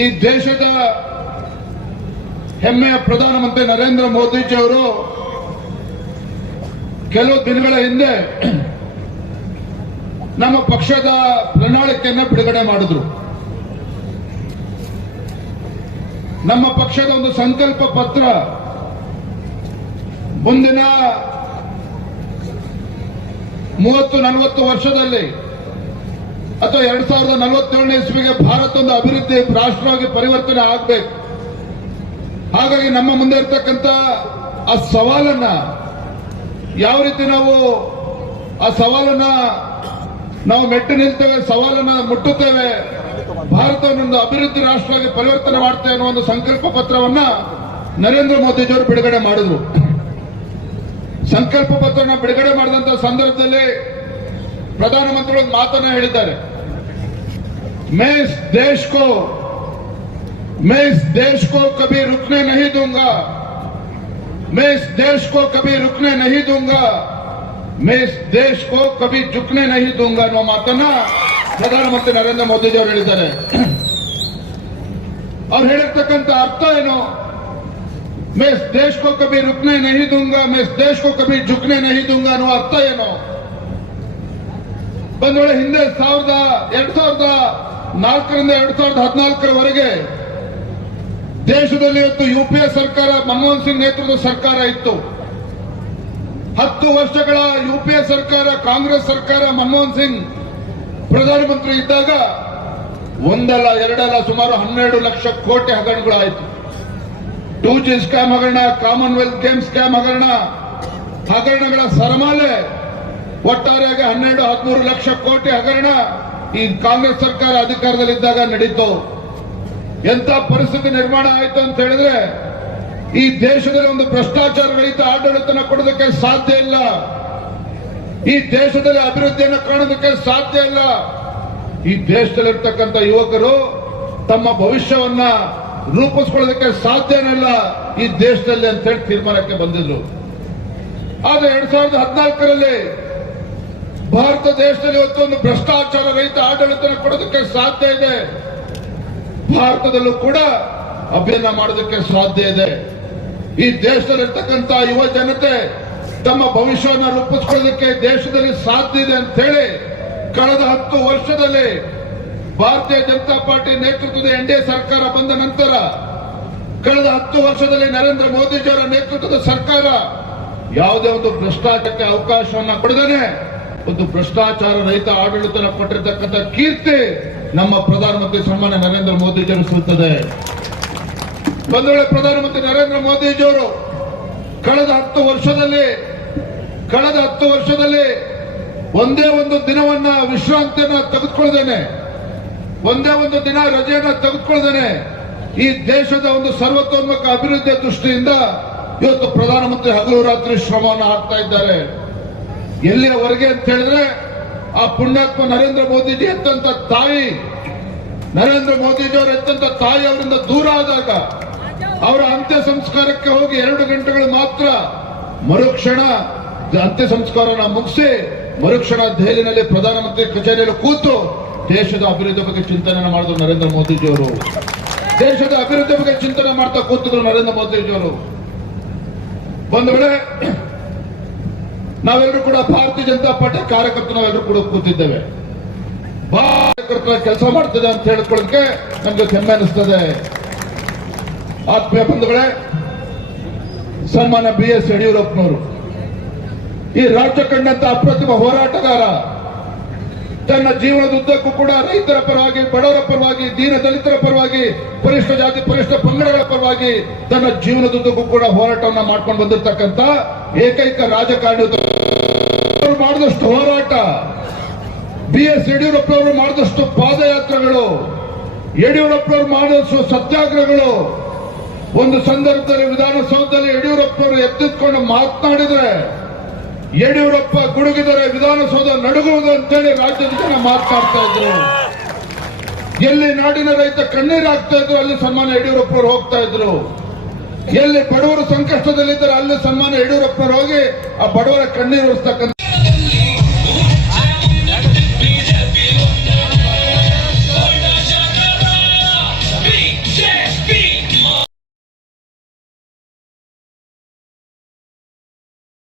ಈ ದೇಶದ ಹೆಮ್ಮೆಯ ಪ್ರಧಾನಮಂತ್ರಿ ನರೇಂದ್ರ ಮೋದಿಜಿಯವರು ಕೆಲವು ದಿನಗಳ ಹಿಂದೆ ನಮ್ಮ ಪಕ್ಷದ ಪ್ರಣಾಳಿಕೆಯನ್ನು ಬಿಡುಗಡೆ ಮಾಡಿದ್ರು. ನಮ್ಮ ಪಕ್ಷದ ಒಂದು ಸಂಕಲ್ಪ ಪತ್ರ ಮುಂದಿನ 30-40 ವರ್ಷದಲ್ಲಿ ಅಥವಾ 2047ನೇ ಇಸ್ವಿಗೆ ಭಾರತ ಒಂದು ಅಭಿವೃದ್ಧಿ ರಾಷ್ಟ್ರವಾಗಿ ಪರಿವರ್ತನೆ ಆಗಬೇಕು. ಹಾಗಾಗಿ ನಮ್ಮ ಮುಂದೆ ಇರತಕ್ಕಂತ ಆ ಸವಾಲನ್ನ ಯಾವ ರೀತಿ ಆ ಸವಾಲನ್ನ ನಾವು ಮೆಟ್ಟಿ ನಿಲ್ತೇವೆ, ಸವಾಲನ್ನ ಮುಟ್ಟುತ್ತೇವೆ, ಭಾರತವನ್ನು ಅಭಿವೃದ್ಧಿ ರಾಷ್ಟ್ರವಾಗಿ ಪರಿವರ್ತನೆ ಮಾಡ್ತೇವೆ ಅನ್ನೋ ಒಂದು ಸಂಕಲ್ಪ ಪತ್ರವನ್ನ ನರೇಂದ್ರ ಮೋದಿಜಿಯವರು ಬಿಡುಗಡೆ ಮಾಡಿದ್ರು. ಸಂಕಲ್ಪ ಪತ್ರನ ಬಿಡುಗಡೆ ಮಾಡಿದಂತ ಸಂದರ್ಭದಲ್ಲಿ ಪ್ರಧಾನಮಂತ್ರಿಗಳು ಮಾತನ್ನ ಹೇಳಿದ್ದಾರೆ. मैं इस देश को कभी रुकने नहीं दूंगा, मैं इस देश को कभी रुकने नहीं दूंगा, मैं इस देश को कभी झुकने नहीं दूंगा ಅನ್ನೋ ಮಾತನ್ನ ಪ್ರಧಾನಮಂತ್ರಿ ನರೇಂದ್ರ ಮೋದಿಜಿ ಅವರು ಹೇಳಿದ್ದಾರೆ. ಅವ್ರು ಹೇಳಿರ್ತಕ್ಕಂಥ ಅರ್ಥ ಏನು? मैं इस देश को कभी रुकने नहीं दूंगा, मैं इस देश को कभी झुकने नहीं दूंगा ಅನ್ನೋ ಅರ್ಥ ಏನು? ಬಂದೊಳ್ಳೆ ಹಿಂದೆ 2004ರಿಂದ 2014ರವರೆಗೆ ದೇಶದಲ್ಲಿ ಇವತ್ತು ಯುಪಿಎ ಸರ್ಕಾರ, ಮನಮೋಹನ್ ಸಿಂಗ್ ನೇತೃತ್ವದ ಸರ್ಕಾರ ಇತ್ತು. 10 ವರ್ಷಗಳ ಯುಪಿಎ ಸರ್ಕಾರ, ಕಾಂಗ್ರೆಸ್ ಸರ್ಕಾರ, ಮನಮೋಹನ್ ಸಿಂಗ್ ಪ್ರಧಾನಮಂತ್ರಿ ಇದ್ದಾಗ ಒಂದಲ್ಲ ಎರಡಲ್ಲ ಸುಮಾರು 12 ಲಕ್ಷ ಕೋಟಿ ಹಗರಣಗಳಾಯಿತು. 2G ಸ್ಕ್ಯಾಮ್ ಹಗರಣ, ಕಾಮನ್ವೆಲ್ತ್ ಗೇಮ್ಸ್ ಸ್ಕ್ಯಾಮ್ ಹಗರಣಗಳ ಸರಮಾಲೆ ಒಟ್ಟಾರೆಯಾಗಿ 12-13 ಲಕ್ಷ ಕೋಟಿ ಹಗರಣ ಈ ಕಾಂಗ್ರೆಸ್ ಸರ್ಕಾರ ಅಧಿಕಾರದಲ್ಲಿದ್ದಾಗ ನಡೀತು. ಎಂತ ಪರಿಸ್ಥಿತಿ ನಿರ್ಮಾಣ ಆಯಿತು ಅಂತ ಹೇಳಿದ್ರೆ, ಈ ದೇಶದಲ್ಲಿ ಒಂದು ಭ್ರಷ್ಟಾಚಾರ ರಹಿತ ಆಡಳಿತನ ಕೊಡೋದಕ್ಕೆ ಸಾಧ್ಯ ಇಲ್ಲ, ಈ ದೇಶದಲ್ಲಿ ಅಭಿವೃದ್ಧಿಯನ್ನು ಕಾಣೋದಕ್ಕೆ ಸಾಧ್ಯ ಇಲ್ಲ. ಈ ದೇಶದಲ್ಲಿರ್ತಕ್ಕಂಥ ಯುವಕರು ತಮ್ಮ ಭವಿಷ್ಯವನ್ನ ರೂಪಿಸ್ಕೊಳ್ಳೋದಕ್ಕೆ ಸಾಧ್ಯನೇ ಇಲ್ಲ ಈ ದೇಶದಲ್ಲಿ ಅಂತ ಹೇಳಿ ತೀರ್ಮಾನಕ್ಕೆ ಬಂದಿದ್ರು. ಆದ್ರೆ 2014ರಲ್ಲಿ ಭಾರತ ದೇಶದಲ್ಲಿ ಇವತ್ತೊಂದು ಭ್ರಷ್ಟಾಚಾರ ರಹಿತ ಆಡಳಿತ ಕೊಡೋದಕ್ಕೆ ಸಾಧ್ಯ ಇದೆ. ಭಾರತದಲ್ಲೂ ಕೂಡ ಅಭಿಯಾನ ಮಾಡೋದಕ್ಕೆ ಸಾಧ್ಯ ಇದೆ. ಈ ದೇಶದಲ್ಲಿರ್ತಕ್ಕಂಥ ಯುವ ಜನತೆ ತಮ್ಮ ಭವಿಷ್ಯವನ್ನು ರೂಪಿಸಿಕೊಳ್ಳೋದಕ್ಕೆ ದೇಶದಲ್ಲಿ ಸಾಧ್ಯ ಇದೆ ಅಂತ ಹೇಳಿ ಕಳೆದ 10 ವರ್ಷದಲ್ಲಿ ಭಾರತೀಯ ಜನತಾ ಪಾರ್ಟಿ ನೇತೃತ್ವದ ಎನ್ಡಿಎ ಸರ್ಕಾರ ಬಂದ ನಂತರ ಕಳೆದ 10 ವರ್ಷದಲ್ಲಿ ನರೇಂದ್ರ ಮೋದಿಜಿಯವರ ನೇತೃತ್ವದ ಸರ್ಕಾರ ಯಾವುದೇ ಒಂದು ಭ್ರಷ್ಟಾಚಾರಕ್ಕೆ ಅವಕಾಶವನ್ನ ಕೊಡದೇನೆ ಒಂದು ಭ್ರಷ್ಟಾಚಾರ ರಹಿತ ಆಡಳಿತ ಕೊಟ್ಟಿರ್ತಕ್ಕಂಥ ಕೀರ್ತಿ ನಮ್ಮ ಪ್ರಧಾನಮಂತ್ರಿ ಸನ್ಮಾನ್ಯ ನರೇಂದ್ರ ಮೋದಿಜಿಯವರು ಸಲ್ಲುತ್ತದೆ. ಒಂದು ವೇಳೆ ಪ್ರಧಾನಮಂತ್ರಿ ನರೇಂದ್ರ ಮೋದಿಜಿಯವರು ಕಳೆದ 10 ವರ್ಷದಲ್ಲಿ ಒಂದೇ ಒಂದು ದಿನವನ್ನ ವಿಶ್ರಾಂತಿಯನ್ನ ತೆಗೆದುಕೊಳ್ಳದೇನೆ, ಒಂದೇ ಒಂದು ದಿನ ರಜೆಯನ್ನ ತೆಗೆದುಕೊಳ್ಳದೇನೆ ಈ ದೇಶದ ಒಂದು ಸರ್ವತೋನ್ಮುಖ ಅಭಿವೃದ್ಧಿಯ ದೃಷ್ಟಿಯಿಂದ ಇವತ್ತು ಪ್ರಧಾನಮಂತ್ರಿ ಹಗಲು ರಾತ್ರಿ ಶ್ರಮವನ್ನು ಹಾಕ್ತಾ ಇದ್ದಾರೆ. ಎಲ್ಲಿಯವರೆಗೆ ಅಂತ ಹೇಳಿದ್ರೆ, ಆ ಪುಣ್ಯಾತ್ಮ ನರೇಂದ್ರ ಮೋದಿಜಿ ಎತ್ತಂತ ತಾಯಿ, ನರೇಂದ್ರ ಮೋದಿಜಿಯವರು ಎತ್ತಂತ ತಾಯಿ ಅವರಿಂದ ದೂರ ಆದಾಗ ಅವರ ಅಂತ್ಯ ಸಂಸ್ಕಾರಕ್ಕೆ ಹೋಗಿ 2 ಗಂಟೆಗಳು ಮಾತ್ರ ಮರುಕ್ಷಣ ಅಂತ್ಯ ಸಂಸ್ಕಾರನ ಮುಗಿಸಿ ಮರುಕ್ಷಣ ದೆಹಲಿನಲ್ಲಿ ಪ್ರಧಾನಮಂತ್ರಿ ಕಚೇರಿಯಲ್ಲಿ ಕೂತು ದೇಶದ ಅಭಿವೃದ್ಧಿ ಬಗ್ಗೆ ಚಿಂತನೆ ಮಾಡಿದ್ರು ನರೇಂದ್ರ ಮೋದಿಜಿಯವರು. ದೇಶದ ಅಭಿವೃದ್ಧಿ ಬಗ್ಗೆ ಚಿಂತನೆ ಮಾಡ್ತಾ ಕೂತಿದ್ರು ನರೇಂದ್ರ ಮೋದಿಜಿಯವರು. ಒಂದು ವೇಳೆ ನಾವೆಲ್ಲರೂ ಕೂಡ ಭಾರತೀಯ ಜನತಾ ಪಾರ್ಟಿ ಕಾರ್ಯಕರ್ತರು ನಾವೆಲ್ಲರೂ ಕೂಡ ಕೂತಿದ್ದೇವೆ. ಕಾರ್ಯಕರ್ತರ ಕೆಲಸ ಮಾಡ್ತದೆ ಅಂತ ಹೇಳ್ಕೊಳ್ಳೋಕೆ ನಮ್ಗೆ ಹೆಮ್ಮೆ ಅನಿಸ್ತದೆ. ಆತ್ಮೀಯ ಬಂಧುಗಳೇ, ಸನ್ಮಾನ್ಯ BS ಯಡಿಯೂರಪ್ಪನವರು ಈ ರಾಜ್ಯ ಕಂಡಂತ ಅಪ್ರತಿಮ ಹೋರಾಟಗಾರ, ತನ್ನ ಜೀವನದುದ್ದಕ್ಕೂ ಕೂಡ ರೈತರ ಪರವಾಗಿ, ಬಡವರ ಪರವಾಗಿ, ದೀನ ದಲಿತರ ಪರವಾಗಿ, ಪರಿಷ್ಠ ಜಾತಿ ಪರಿಷ್ಠ ಪಂಗಡಗಳ ಪರವಾಗಿ ತನ್ನ ಜೀವನದುದ್ದಕ್ಕೂ ಕೂಡ ಹೋರಾಟವನ್ನ ಮಾಡ್ಕೊಂಡು ಬಂದಿರತಕ್ಕಂತ ಏಕೈಕ ರಾಜಕಾರಣಿ. ಮಾಡಿದಷ್ಟು ಹೋರಾಟ, BS ಯಡಿಯೂರಪ್ಪನವರು ಮಾಡಿದಷ್ಟು ಪಾದಯಾತ್ರೆಗಳು, ಯಡಿಯೂರಪ್ಪನವರು ಮಾಡಿದಷ್ಟು ಸತ್ಯಾಗ್ರಹಗಳು, ಒಂದು ಸಂದರ್ಭದಲ್ಲಿ ವಿಧಾನಸೌಧದಲ್ಲಿ ಯಡಿಯೂರಪ್ಪನವರು ಎತ್ತಿದ್ಕೊಂಡು ಮಾತನಾಡಿದ್ರೆ ಯಡಿಯೂರಪ್ಪ ಗುಡುಗಿದರೆ ವಿಧಾನಸೌಧ ನಡುಗುವುದು ಅಂತೇಳಿ ರಾಜ್ಯದ ಜನ ಮಾತನಾಡ್ತಾ ಇದ್ರು. ಎಲ್ಲಿ ನಾಡಿನ ರೈತ ಕಣ್ಣೀರಾಗ್ತಾ ಇದ್ರು ಅಲ್ಲಿ ಸನ್ಮಾನ್ಯ ಯಡಿಯೂರಪ್ಪನವರು ಹೋಗ್ತಾ ಇದ್ರು. ಎಲ್ಲಿ ಬಡವರು ಸಂಕಷ್ಟದಲ್ಲಿದ್ದರೆ ಅಲ್ಲಿ ಸನ್ಮಾನ್ಯ ಯಡಿಯೂರಪ್ಪನವರು ಹೋಗಿ ಆ ಬಡವರ ಕಣ್ಣೀರು ಒರೆಸ್ತಕ್ಕಂಥ